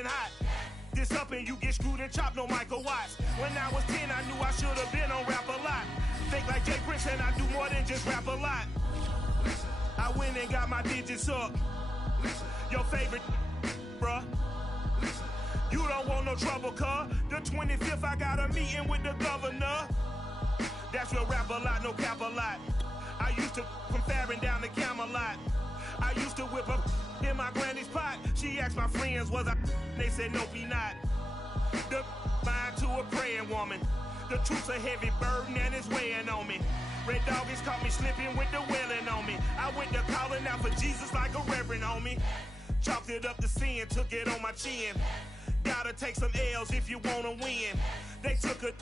piping hot. This up and you get screwed and chopped, no Michael Watts. When I was 10, I knew I should have been on Rap a Lot. Think like Jay Prince and I do more than just rap a lot. I went and got my digits up. Your favorite, bruh. You don't want no trouble, cuz. The 25th, I got a meeting with the governor. That's real Rap a Lot, no cap a lot. I used to from Farron down to Camelot. I used to whip up in my granny's pot. She asked my friends, was I? They said, nope, he not. The mind to a praying woman. The truth's a heavy burden and it's weighing on me. Red Doggies caught me slipping with the wailing on me. I went to calling out for Jesus like a reverend on me. Chalked it up to sin, took it on my chin. Gotta take some L's if you wanna win. They took a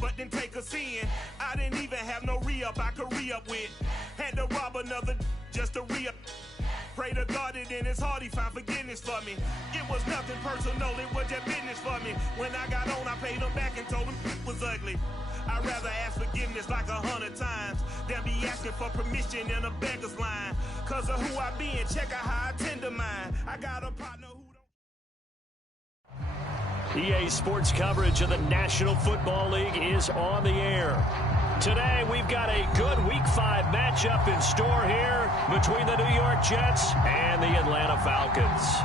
but didn't take a sin. I didn't even have no re-up I could re-up with. Had to rob another just to re-up. Pray to God that in his heart he found forgiveness for me. It was nothing personal, it was just business for me. When I got on, I paid him back and told him it was ugly. I'd rather ask forgiveness like 100 times than be asking for permission in a beggar's line. Cause of who I be and check out how I tend to mine. I got a partner who EA Sports coverage of the National Football League is on the air. Today, we've got a good Week 5 matchup in store here between the New York Jets and the Atlanta Falcons.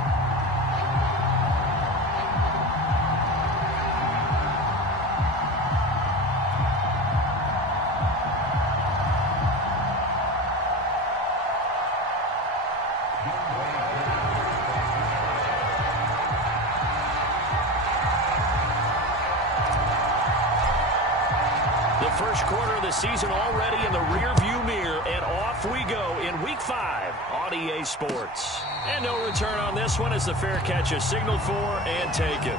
First quarter of the season already in the rearview mirror, and off we go in Week 5 on EA Sports. And no return on this one as the fair catch is signaled for and taken.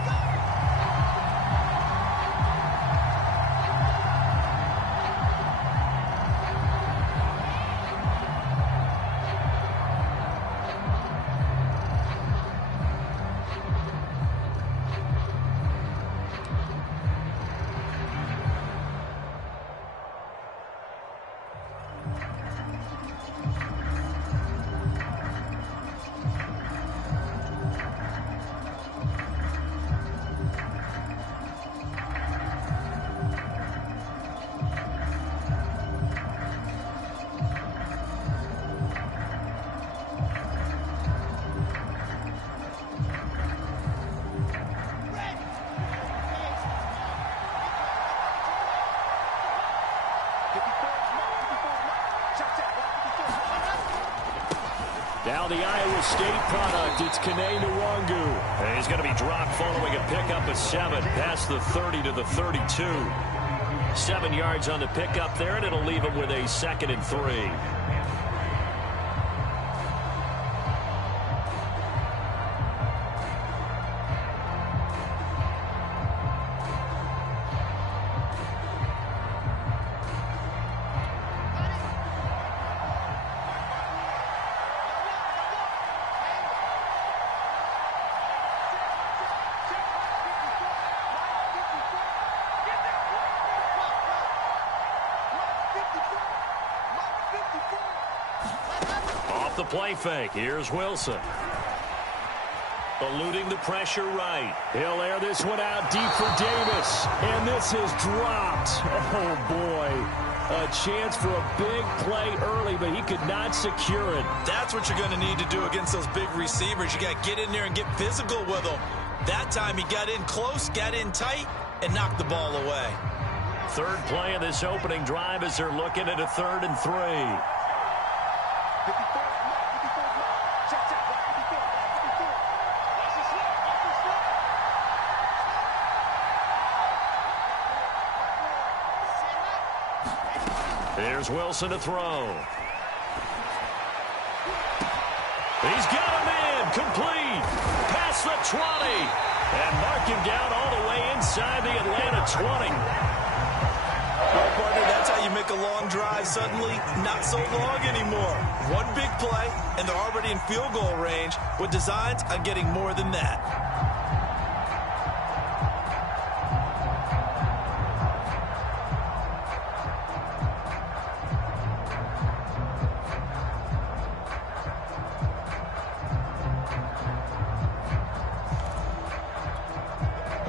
Now the Iowa State product, it's Kene Nwangu. And he's going to be dropped following a pickup of 7 past the 30 to the 32. 7 yards on the pickup there, and it'll leave him with a 2nd and 3. The play fake. Here's Wilson. Eluding the pressure right. He'll air this one out deep for Davis. And this is dropped. Oh, boy. A chance for a big play early, but he could not secure it. That's what you're going to need to do against those big receivers. You got to get in there and get physical with them. That time he got in close, got in tight, and knocked the ball away. Third play of this opening drive as they're looking at a 3rd and 3. Here's Wilson to throw. He's got him in. Complete. Past the 20. And mark him down all the way inside the Atlanta 20. Well, partner, that's how you make a long drive suddenly not so long anymore. One big play, and they're already in field goal range with designs on getting more than that.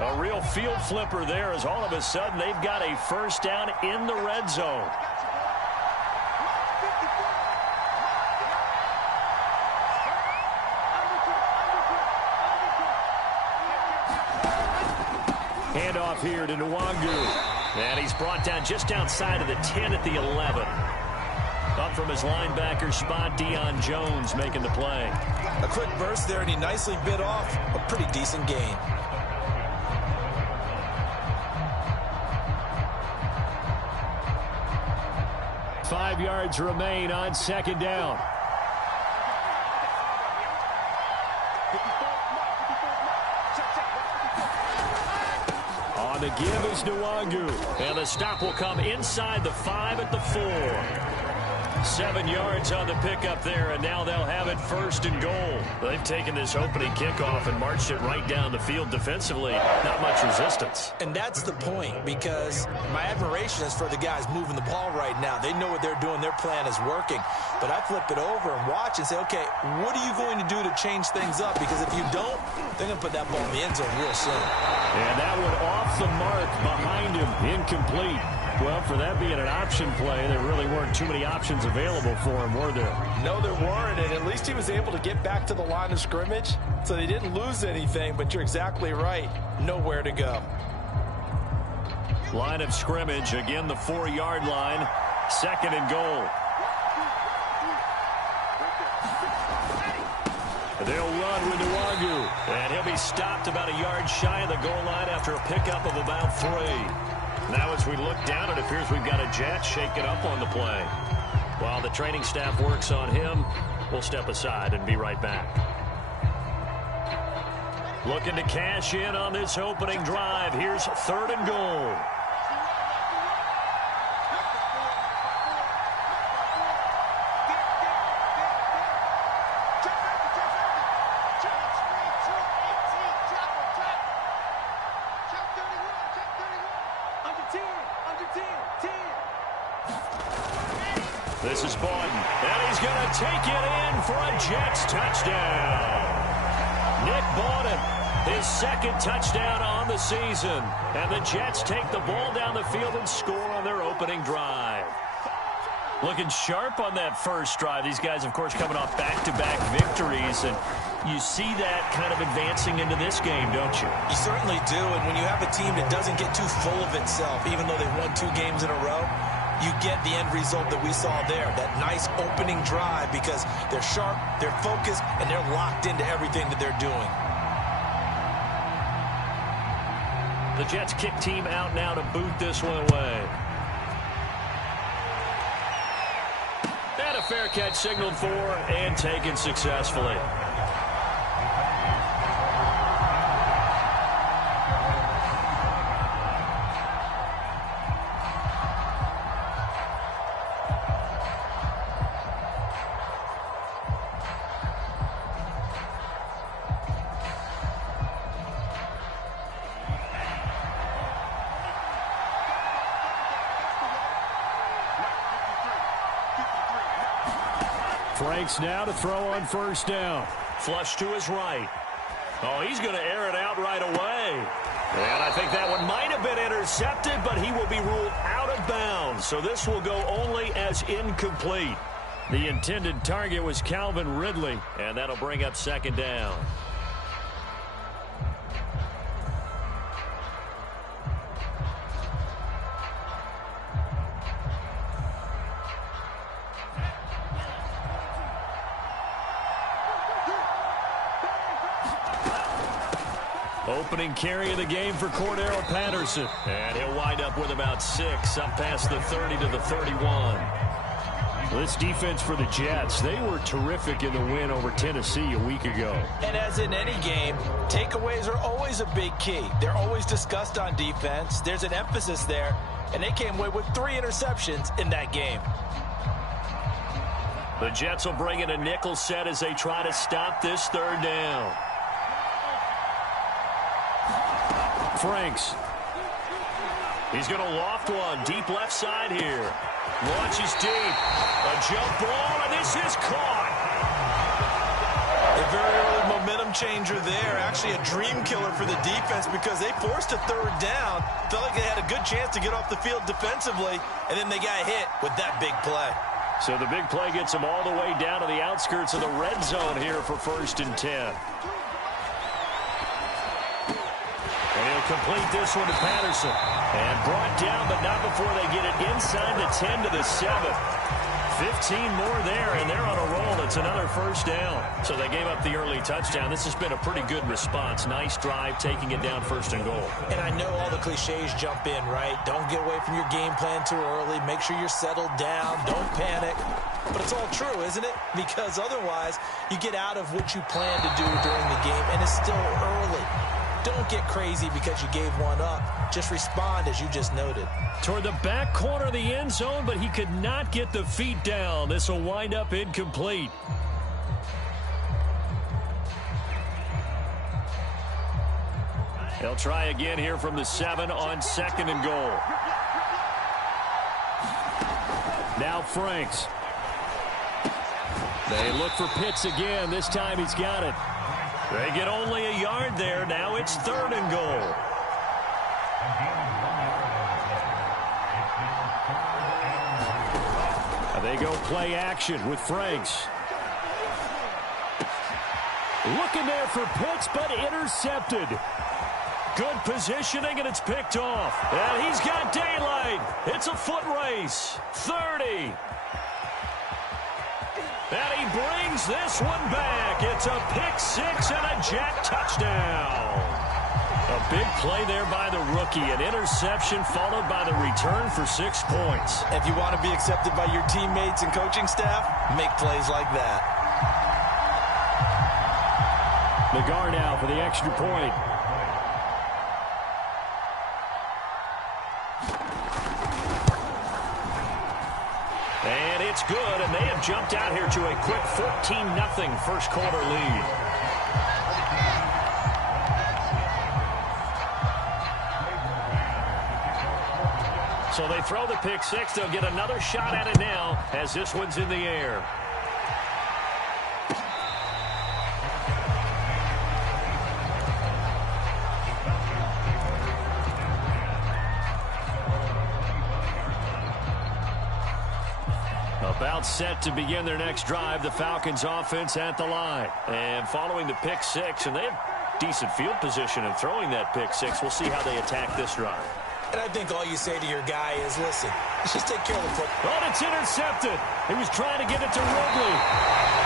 A real field flipper there as all of a sudden they've got a first down in the red zone. Handoff here to Nwangu. And he's brought down just outside of the 10 at the 11. Up from his linebacker spot, Deion Jones making the play. A quick burst there, and he nicely bit off a pretty decent gain. Five yards remain on second down. On the give is Nwangu. And the stop will come inside the 5 at the 4. 7 yards on the pickup there, and now they'll have it first and goal. They've taken this opening kickoff and marched it right down the field defensively. Not much resistance. And that's the point, because my admiration is for the guys moving the ball right now. They know what they're doing. Their plan is working. But I flip it over and watch and say, okay, what are you going to do to change things up? Because if you don't, they're going to put that ball in the end zone real soon. And that one off the mark behind him, incomplete. Well, for that being an option play, there really weren't too many options available for him, were there? No, there weren't, and at least he was able to get back to the line of scrimmage, so they didn't lose anything, but you're exactly right. Nowhere to go. Line of scrimmage, again the 4-yard line, second and goal. They'll run with Nwangu, and he'll be stopped about a yard shy of the goal line after a pickup of about 3. Now as we look down, it appears we've got a Jet shaken up on the play. While the training staff works on him, we'll step aside and be right back. Looking to cash in on this opening drive. Here's third and goal. This is Bawden, and he's going to take it in for a Jets touchdown. Nick Bawden, his second touchdown on the season. And the Jets take the ball down the field and score on their opening drive. Looking sharp on that first drive. These guys, of course, coming off back-to-back victories, and you see that kind of advancing into this game, don't you? You certainly do, and when you have a team that doesn't get too full of itself, even though they've won 2 games in a row, you get the end result that we saw there, that nice opening drive, because they're sharp, they're focused, and they're locked into everything that they're doing. The Jets kick team out now to boot this one away. And a fair catch signaled for and taken successfully. Franks now to throw on first down. Flush to his right. Oh, he's going to air it out right away. And I think that one might have been intercepted, but he will be ruled out of bounds. So this will go only as incomplete. The intended target was Calvin Ridley, and that'll bring up second down. Opening carry of the game for Cordero Patterson. And he'll wind up with about 6, up past the 30 to the 31. Well, this defense for the Jets, they were terrific in the win over Tennessee a week ago. And as in any game, takeaways are always a big key. They're always discussed on defense. There's an emphasis there, and they came away with 3 interceptions in that game. The Jets will bring in a nickel set as they try to stop this third down. Franks. He's going to loft one deep left side here. Launches deep. A jump ball, and this is caught. A very early momentum game changer there. Actually a dream killer for the defense because they forced a third down. Felt like they had a good chance to get off the field defensively, and then they got hit with that big play. So the big play gets them all the way down to the outskirts of the red zone here for 1st and 10. And he'll complete this one to Patterson. And brought down, but not before they get it inside the 10 to the 7. 15 more there, and they're on a roll. It's another 1st down. So they gave up the early touchdown. This has been a pretty good response. Nice drive, taking it down 1st and goal. And I know all the cliches jump in, right? Don't get away from your game plan too early. Make sure you're settled down. Don't panic. But it's all true, isn't it? Because otherwise, you get out of what you plan to do during the game, and it's still early. Don't get crazy because you gave one up. Just respond as you just noted. Toward the back corner of the end zone, but he could not get the feet down. This will wind up incomplete. They'll try again here from the 7 on 2nd and goal. Now Franks. They look for Pitts again. This time he's got it. They get only a yard there. Now it's 3rd and goal. They go play action with Franks. Looking there for Pitts, but intercepted. Good positioning, and it's picked off. And he's got daylight. It's a foot race. 30. And he brings this one back. It's a pick 6 and a Jet touchdown. A big play there by the rookie. An interception followed by the return for 6 points. If you want to be accepted by your teammates and coaching staff, make plays like that. Nagar now for the extra point. And it's good, and they have jumped out here to a quick 14-0 first quarter lead. So they throw the pick 6. They'll get another shot at it now as this one's in the air. About set to begin their next drive, the Falcons offense at the line. And following the pick 6, and they have decent field position in throwing that pick 6. We'll see how they attack this drive. And I think all you say to your guy is, listen, let's just take care of the football. Oh, it's intercepted. He was trying to get it to Wrigley.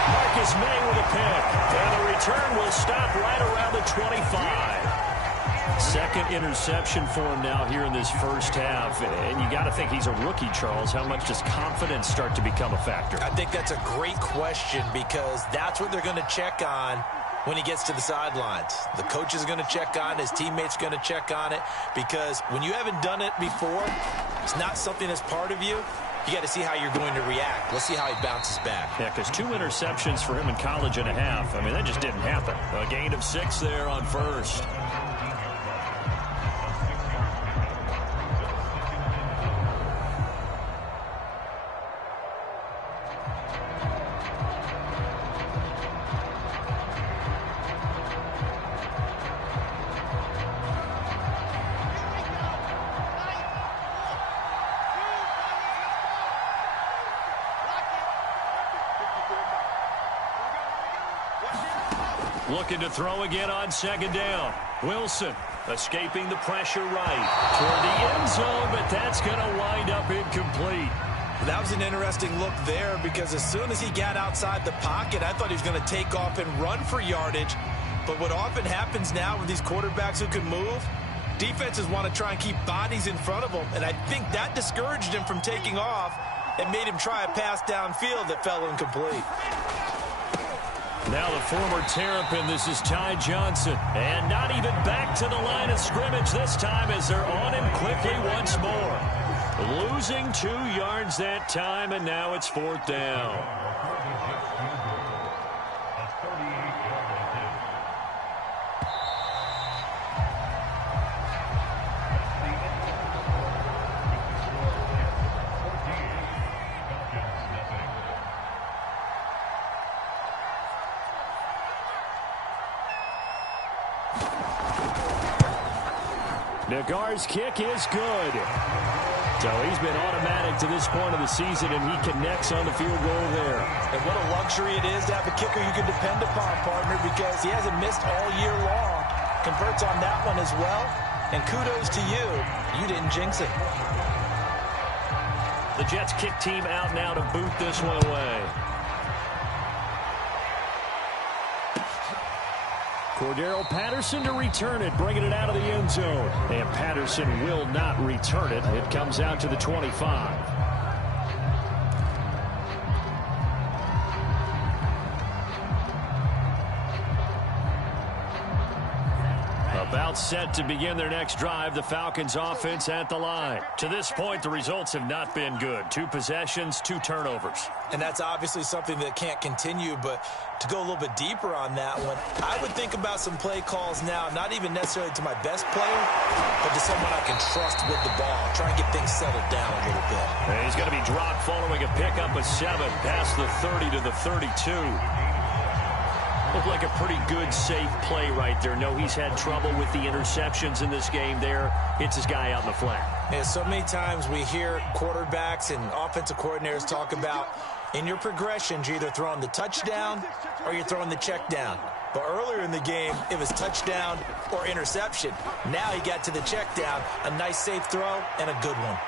Marcus May with a pick. And the return will stop right around the 25. Second interception for him now here in this first half. And you got to think he's a rookie, Charles. How much does confidence start to become a factor? I think that's a great question because that's what they're going to check on when he gets to the sidelines. The coach is going to check on it. His teammates going to check on it because when you haven't done it before, it's not something that's part of you. You got to see how you're going to react. Let's see how he bounces back. Yeah, because 2 interceptions for him in college and a half. I mean, that just didn't happen. A gain of 6 there on first. Looking to throw again on 2nd down. Wilson escaping the pressure right toward the end zone, but that's going to wind up incomplete. That was an interesting look there because as soon as he got outside the pocket, I thought he was going to take off and run for yardage. But what often happens now with these quarterbacks who can move, defenses want to try and keep bodies in front of them, and I think that discouraged him from taking off and made him try a pass downfield that fell incomplete. Now the former Terrapin, this is Ty Johnson. And not even back to the line of scrimmage this time as they're on him quickly once more. Losing 2 yards that time, and now it's 4th down. Nagar's kick is good. So he's been automatic to this point of the season, and he connects on the field goal there. And what a luxury it is to have a kicker you can depend upon, partner, because he hasn't missed all year long. Converts on that one as well. And kudos to you. You didn't jinx it. The Jets kick team out now to boot this one away. Cordero Patterson to return it, bringing it out of the end zone. And Patterson will not return it. It comes out to the 25. About set to begin their next drive, the Falcons offense at the line. To this point, the results have not been good. 2 possessions, 2 turnovers. And that's obviously something that can't continue, but to go a little bit deeper on that one, I would think about some play calls now, not even necessarily to my best player, but to someone I can trust with the ball. Try and get things settled down a little bit. And he's going to be dropped following a pickup of 7 past the 30 to the 32. Looked like a pretty good, safe play right there. No, he's had trouble with the interceptions in this game there. Hits his guy out in the flat. Yeah, so many times we hear quarterbacks and offensive coordinators talk about in your progressions, you're either throwing the touchdown or you're throwing the check down. But earlier in the game, it was touchdown or interception. Now he got to the check down, a nice safe throw, and a good one.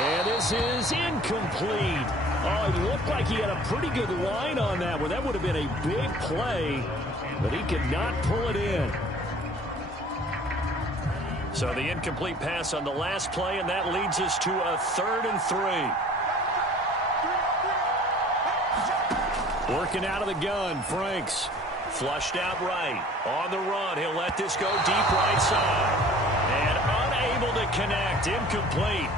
And this is incomplete. Oh, it looked like he had a pretty good line on that one. That would have been a big play, but he could not pull it in. So the incomplete pass on the last play, and that leads us to a 3rd and 3. Working out of the gun, Franks. Flushed out right. On the run, he'll let this go deep right side. And unable to connect, incomplete.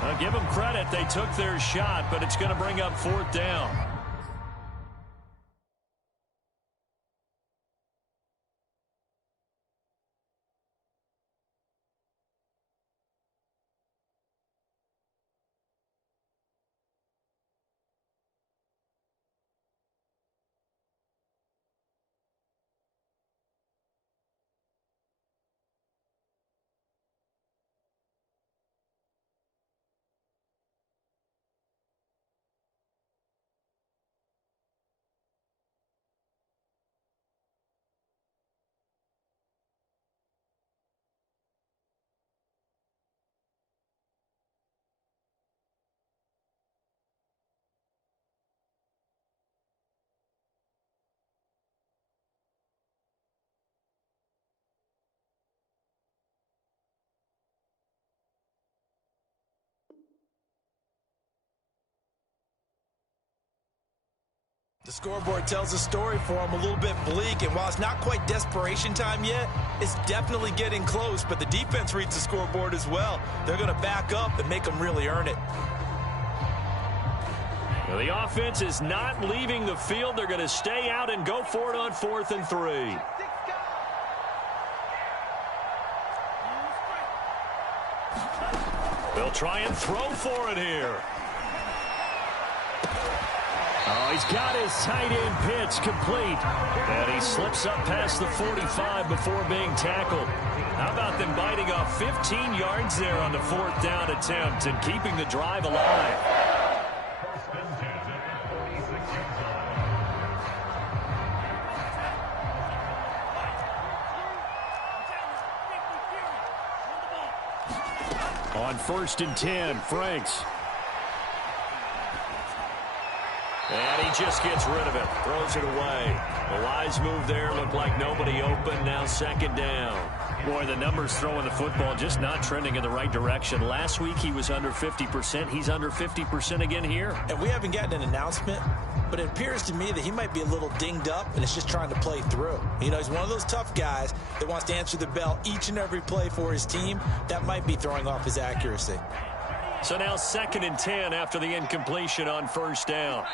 I'll give them credit. They took their shot, but it's going to bring up 4th down. The scoreboard tells a story for him, a little bit bleak, and while it's not quite desperation time yet, it's definitely getting close, but the defense reads the scoreboard as well. They're going to back up and make them really earn it. Well, the offense is not leaving the field. They're going to stay out and go for it on 4th and 3. They'll try and throw for it here. Oh, he's got his tight end pitch complete. And he slips up past the 45 before being tackled. How about them biting off 15 yards there on the 4th down attempt and keeping the drive alive? On 1st and 10, Franks. And he just gets rid of it, throws it away. The wise move there, looked like nobody open, now 2nd down. Boy, the numbers throwing the football just not trending in the right direction. Last week he was under 50%. He's under 50% again here. And we haven't gotten an announcement, but it appears to me that he might be a little dinged up and is just trying to play through. You know, he's one of those tough guys that wants to answer the bell each and every play for his team. That might be throwing off his accuracy. So now 2nd and 10 after the incompletion on 1st down.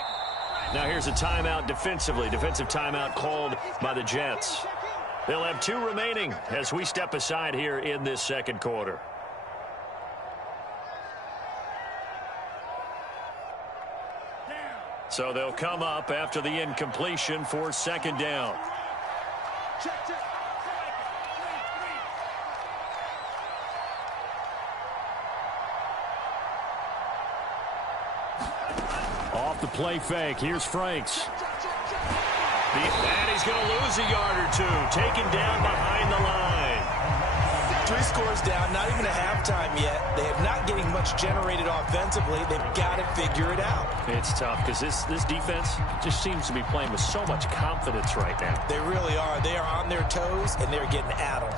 Now here's a timeout defensively. Defensive timeout called by the Jets. They'll have 2 remaining as we step aside here in this 2nd quarter. So they'll come up after the incompletion for 2nd down. the play fake. Here's Franks. And he's going to lose a yard or two. Taken down behind the line. 3 scores down, not even a halftime yet. They are not getting much generated offensively. They've got to figure it out. It's tough because this defense just seems to be playing with so much confidence right now. They really are. They are on their toes, and they're getting at them.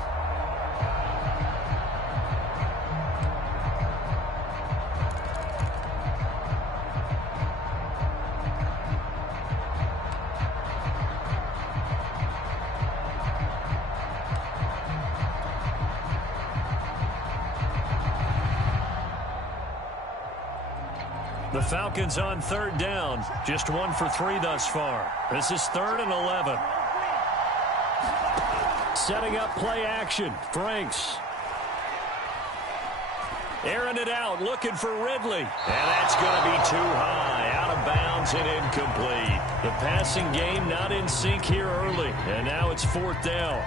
The Falcons on 3rd down. Just 1 for 3 thus far. This is 3rd and 11. Setting up play action. Franks. Airing it out, looking for Ridley. And that's going to be too high. Out of bounds and incomplete. The passing game not in sync here early. And now it's 4th down.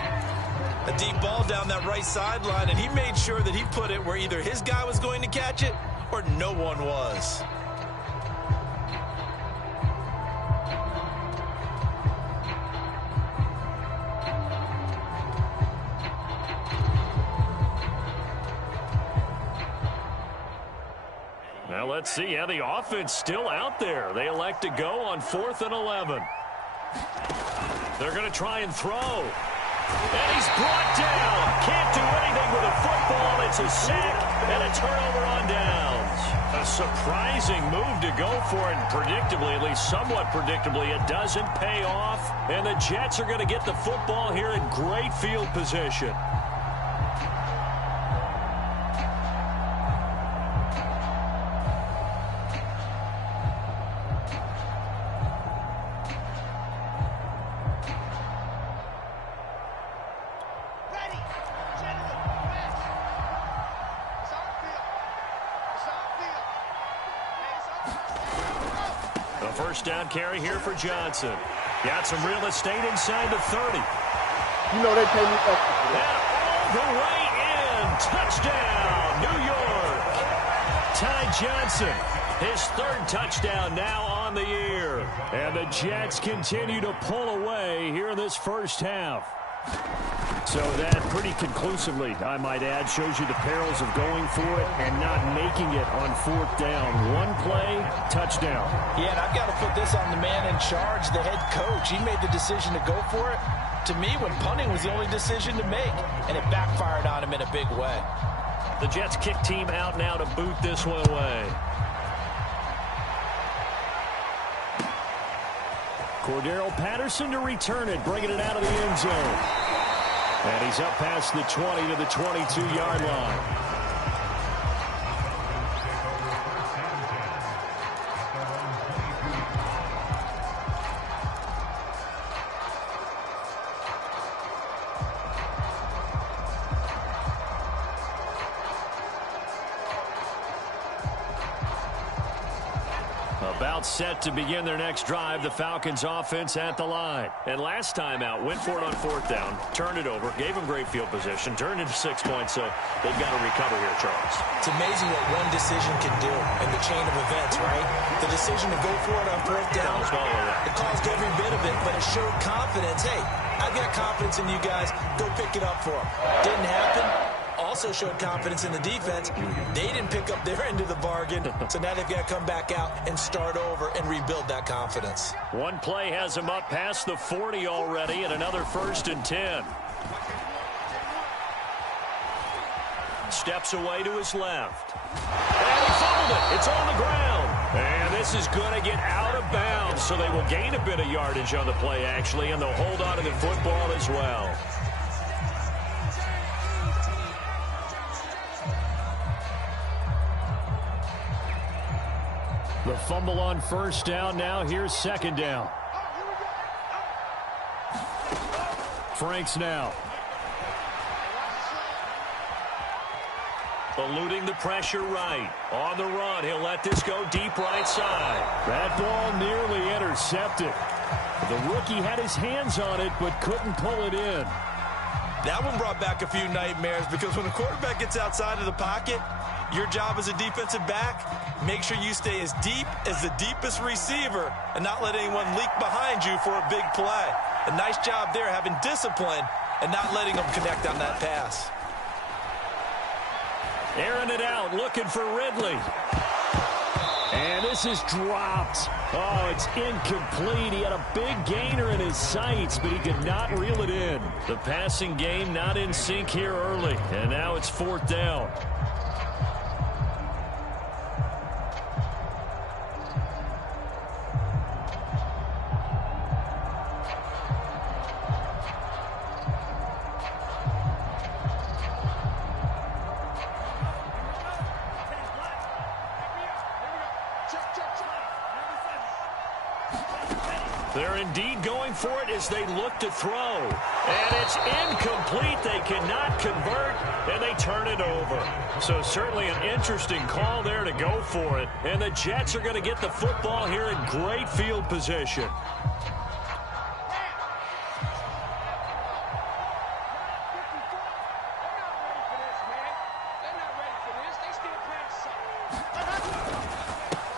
A deep ball down that right sideline, and he made sure that he put it where either his guy was going to catch it or no one was. Now let's see how the offense still out there. They elect to go on 4th and 11. They're going to try and throw. And he's brought down. Can't do anything with a football. It's a sack and a turnover on downs. A surprising move to go for it. And predictably, at least somewhat predictably, it doesn't pay off. And the Jets are going to get the football here in great field position. First down carry here for Johnson. Got some real estate inside the 30. You know they pay me extra for that. And all the way in. Touchdown, New York. Ty Johnson, his 3rd touchdown now on the year. And the Jets continue to pull away here in this first half. So that pretty conclusively, I might add, shows you the perils of going for it and not making it on 4th down. 1 play, touchdown. Yeah, and I've got to put this on the man in charge, the head coach. He made the decision to go for it. To me, when punting was the only decision to make, and it backfired on him in a big way. The Jets kick team out now to boot this one away. Cordero Patterson to return it, bringing it out of the end zone. And he's up past the 20 to the 22-yard line. About set to begin their next drive. The Falcons offense at the line. And last time out, went for it on 4th down, turned it over, gave them great field position, turned into 6 points, so they've got to recover here, Charles. It's amazing what one decision can do in the chain of events, right? The decision to go for it on 4th down, it caused every bit of it, but it showed confidence. Hey, I've got confidence in you guys. Go pick it up for them. Didn't happen. Also showed confidence in the defense. They didn't pick up their end of the bargain, so now they've got to come back out and start over and rebuild that confidence. 1 play has them up past the 40 already, and another 1st and 10. Steps away to his left. And he fumbled it. It's on the ground. And this is going to get out of bounds, so they will gain a bit of yardage on the play, actually, and they'll hold on to the football as well. The fumble on 1st down. Now here's 2nd down. Franks now. Eluding the pressure right. On the run, he'll let this go deep right side. That ball nearly intercepted. The rookie had his hands on it, but couldn't pull it in. That one brought back a few nightmares because when a quarterback gets outside of the pocket, your job as a defensive back, make sure you stay as deep as the deepest receiver and not let anyone leak behind you for a big play. A nice job there having discipline and not letting them connect on that pass. Airing it out, looking for Ridley. And this is dropped. Oh, it's incomplete. He had a big gainer in his sights, but he could not reel it in. The passing game not in sync here early, and now it's 4th down. They're indeed going for it as they look to throw. And it's incomplete. They cannot convert, and they turn it over. So certainly an interesting call there to go for it. And the Jets are going to get the football here in great field position.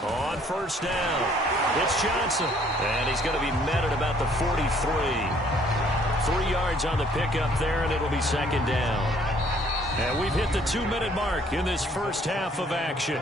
On first down. It's Johnson, and he's going to be met at about the 43. 3 yards on the pickup there, and it'll be 2nd down. And we've hit the 2-minute mark in this first half of action.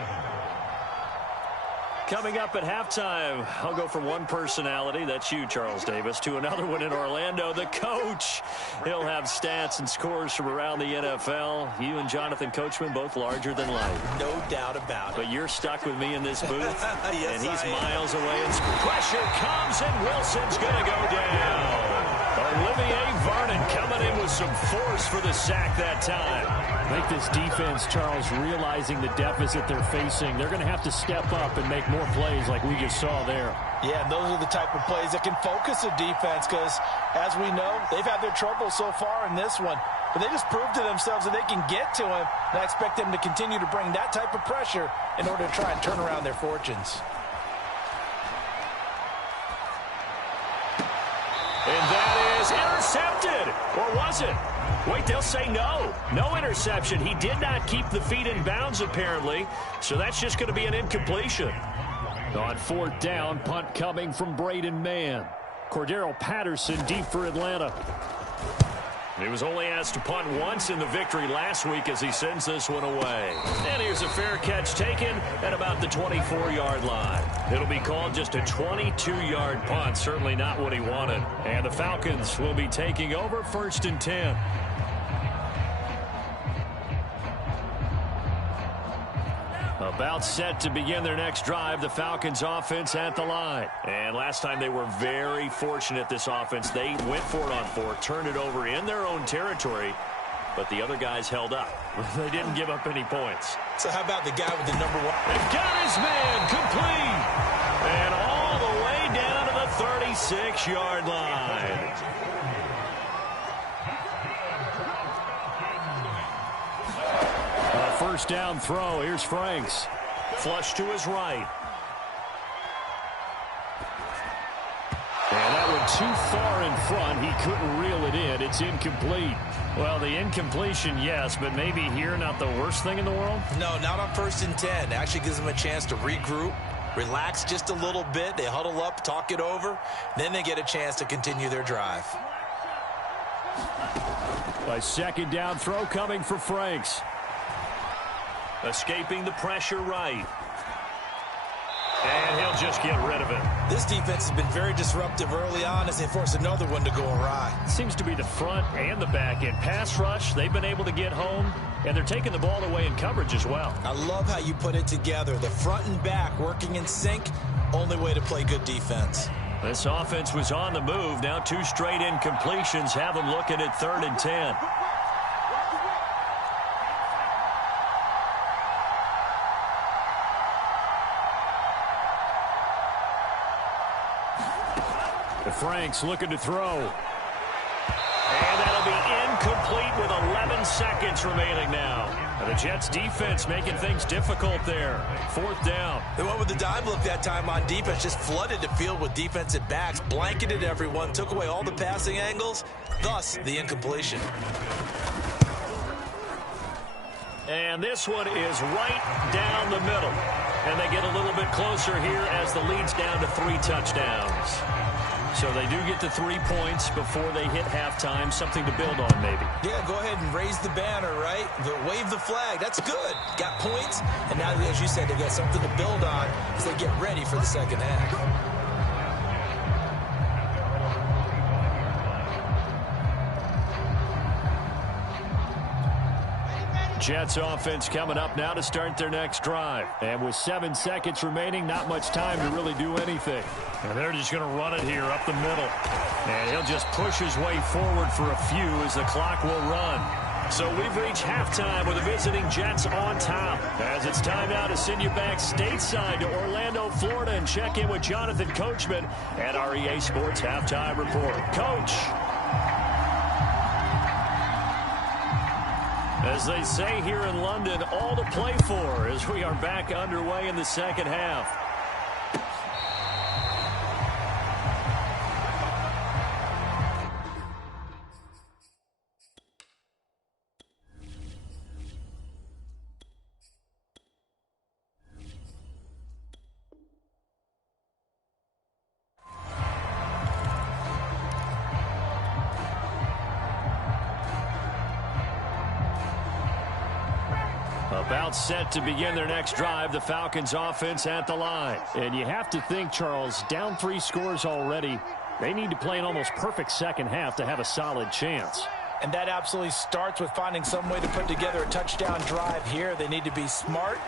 Coming up at halftime, I'll go from one personality, that's you, Charles Davis, to another one in Orlando, the coach. He'll have stats and scores from around the NFL. You and Jonathan Coachman, both larger than life. No doubt about it. But you're stuck with me in this booth, yes, and he's miles away. And pressure comes, and Wilson's going to go down. Olivier Vernon coming in with some force for the sack that time. I think this defense, Charles, realizing the deficit they're facing, they're going to have to step up and make more plays like we just saw there. Yeah, and those are the type of plays that can focus a defense because, as we know, they've had their trouble so far in this one. But they just proved to themselves that they can get to him, and I expect them to continue to bring that type of pressure in order to try and turn around their fortunes. And that is intercepted. Or was it? Wait, they'll say no. No interception. He did not keep the feet in bounds, apparently. So that's just going to be an incompletion. On 4th down, punt coming from Braden Mann. Cordero Patterson deep for Atlanta. He was only asked to punt once in the victory last week as he sends this one away. And here's a fair catch taken at about the 24-yard line. It'll be called just a 22-yard punt, certainly not what he wanted. And the Falcons will be taking over 1st and 10. About set to begin their next drive, the Falcons offense at the line. And last time they were very fortunate, this offense. They went for it on 4, turned it over in their own territory, but the other guys held up. They didn't give up any points. So how about the guy with the number 1? They've got his man complete. And all the way down to the 36-yard line. First down throw. Here's Franks. Flush to his right. And that one too far in front. He couldn't reel it in. It's incomplete. Well, the incompletion, yes, but maybe here not the worst thing in the world? No, not on 1st and 10. It actually gives them a chance to regroup, relax just a little bit. They huddle up, talk it over. Then they get a chance to continue their drive. A 2nd down throw coming for Franks. Escaping the pressure right. And he'll just get rid of it. This defense has been very disruptive early on as they force another one to go awry. Seems to be the front and the back end. Pass rush, they've been able to get home, and they're taking the ball away in coverage as well. I love how you put it together. The front and back working in sync, only way to play good defense. This offense was on the move. Now 2 straight incompletions have them looking at 3rd and 10. Franks looking to throw. And that'll be incomplete with 11 seconds remaining now. And the Jets defense making things difficult there. 4th down. They went with the dime look that time on defense, just flooded the field with defensive backs, blanketed everyone, took away all the passing angles, thus the incompletion. And this one is right down the middle. And they get a little bit closer here as the lead's down to 3 touchdowns. So they do get to 3 points before they hit halftime. Something to build on, maybe. Yeah, go ahead and raise the banner, right? Wave the flag. That's good. Got points. And now, as you said, they got something to build on as they get ready for the second half. Jets offense coming up now to start their next drive. And with 7 seconds remaining, not much time to really do anything. And they're just going to run it here up the middle. And he'll just push his way forward for a few as the clock will run. So we've reached halftime with the visiting Jets on top. As it's time now to send you back stateside to Orlando, Florida, and check in with Jonathan Coachman at our EA Sports Halftime Report. Coach. As they say here in London, all to play for as we are back underway in the second half. About set to begin their next drive, the Falcons offense at the line. And you have to think, Charles, down 3 scores already. They need to play an almost perfect second half to have a solid chance. And that absolutely starts with finding some way to put together a touchdown drive here. They need to be smart,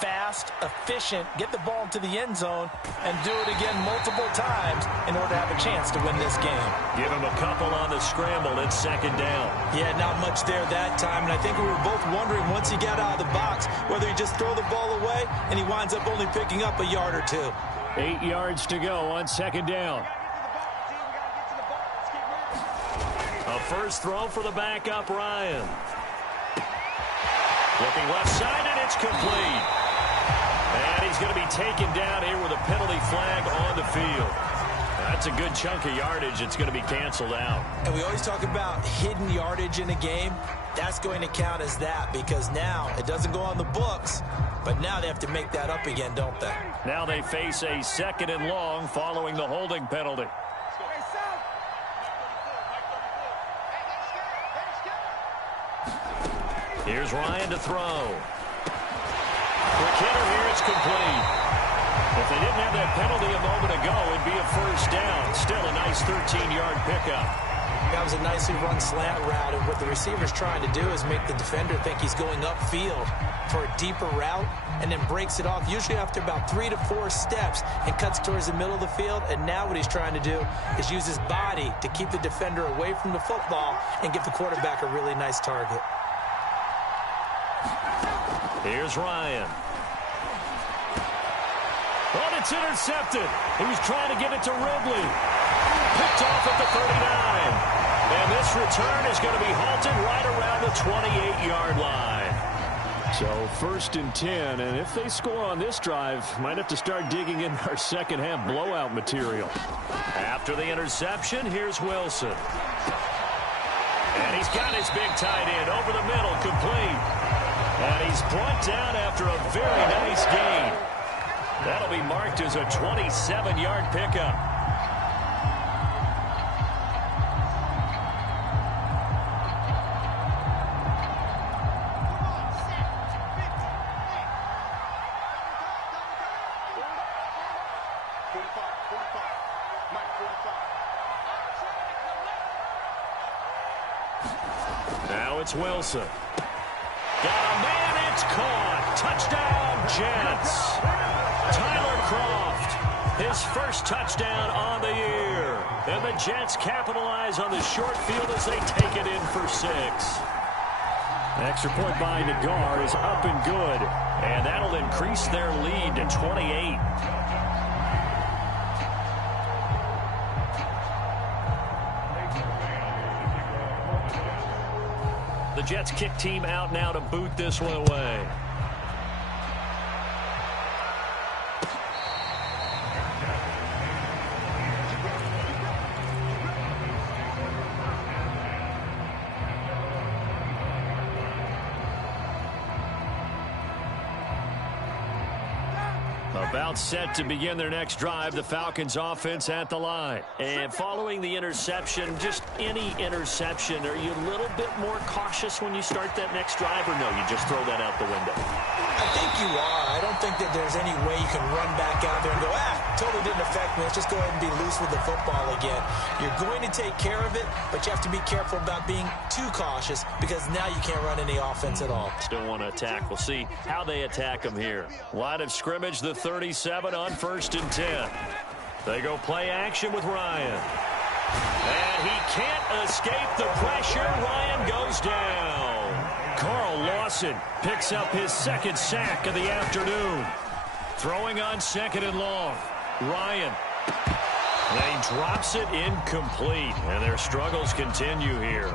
fast, efficient, get the ball into the end zone, and do it again multiple times in order to have a chance to win this game. Give him a couple on the scramble. It's second down. Yeah, not much there that time, and I think we were both wondering once he got out of the box whether he just throw the ball away, and he winds up only picking up a yard or 2. 8 yards to go on second down. A first throw for the backup, Ryan. Looking left side, and it's complete. And he's going to be taken down here with a penalty flag on the field. That's a good chunk of yardage. It's going to be canceled out. And we always talk about hidden yardage in a game. That's going to count as that because now it doesn't go on the books, but now they have to make that up again, don't they? Now they face a 2nd and long following the holding penalty. Here's Ryan to throw. Quick hitter here, it's complete. If they didn't have that penalty a moment ago, it'd be a first down. Still a nice 13-yard pickup. That was a nicely run slant route, and what the receiver's trying to do is make the defender think he's going upfield for a deeper route and then breaks it off, usually after about 3 to 4 steps, and cuts towards the middle of the field. And now what he's trying to do is use his body to keep the defender away from the football and give the quarterback a really nice target. Here's Ryan. Oh, it's intercepted. He was trying to get it to Ridley. Picked off at the 39. And this return is going to be halted right around the 28-yard line. So 1st and 10, and if they score on this drive, might have to start digging in our second half blowout material. After the interception, here's Wilson. And he's got his big tight end over the middle, complete. And he's brought down after a very nice gain. That'll be marked as a 27-yard pickup. Now it's Wilson. Got a man, it's caught. Touchdown, Jets. Tyler Kroft, his first touchdown on the year. And the Jets capitalize on the short field as they take it in for 6. Extra point by Nagar is up and good. And that'll increase their lead to 28. The Jets kick team out now to boot this one away. About set to begin their next drive, the Falcons offense at the line. And following the interception, just any interception, are you a little bit more cautious when you start that next drive, or no, you just throw that out the window? I think you are. I don't think that there's any way you can run back out there and go, totally didn't affect me. Let's just go ahead and be loose with the football again. You're going to take care of it, but you have to be careful about being too cautious because now you can't run any offense at all. Still want to attack. We'll see how they attack them here. Line of scrimmage, the 37 on 1st and 10. They go play action with Ryan. And he can't escape the pressure. Ryan goes down. Carl Lawson picks up his 2nd sack of the afternoon. Throwing on 2nd and long. Ryan. And he drops it incomplete. And their struggles continue here.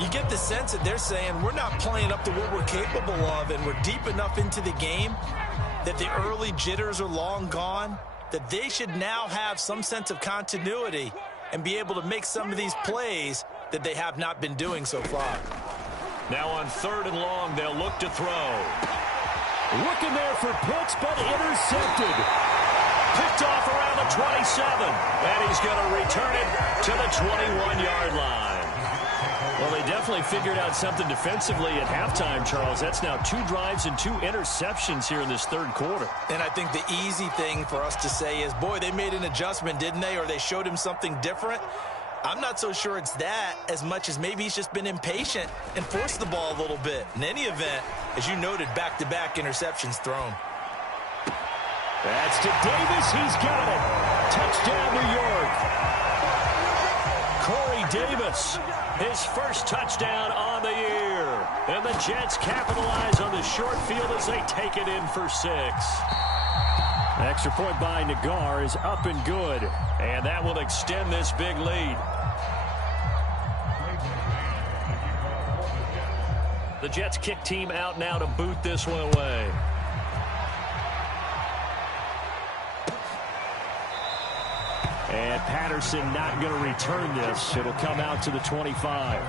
You get the sense that they're saying we're not playing up to what we're capable of, and we're deep enough into the game that the early jitters are long gone, that they should now have some sense of continuity and be able to make some of these plays that they have not been doing so far. Now on 3rd and long, they'll look to throw. Looking there for Pitts, but intercepted. Picked off around the 27, and he's going to return it to the 21-yard line. Well, they definitely figured out something defensively at halftime, Charles. That's now 2 drives and 2 interceptions here in this 3rd quarter. And I think the easy thing for us to say is, boy, they made an adjustment, didn't they? Or they showed him something different. I'm not so sure it's that as much as maybe he's just been impatient and forced the ball a little bit. In any event, as you noted, back-to-back interceptions thrown. That's to Davis. He's got it. Touchdown, New York. Corey Davis, his 1st touchdown on the year. And the Jets capitalize on the short field as they take it in for 6. Extra point by Nagar is up and good. And that will extend this big lead. The Jets kick team out now to boot this one away. And Patterson not going to return this. It'll come out to the 25.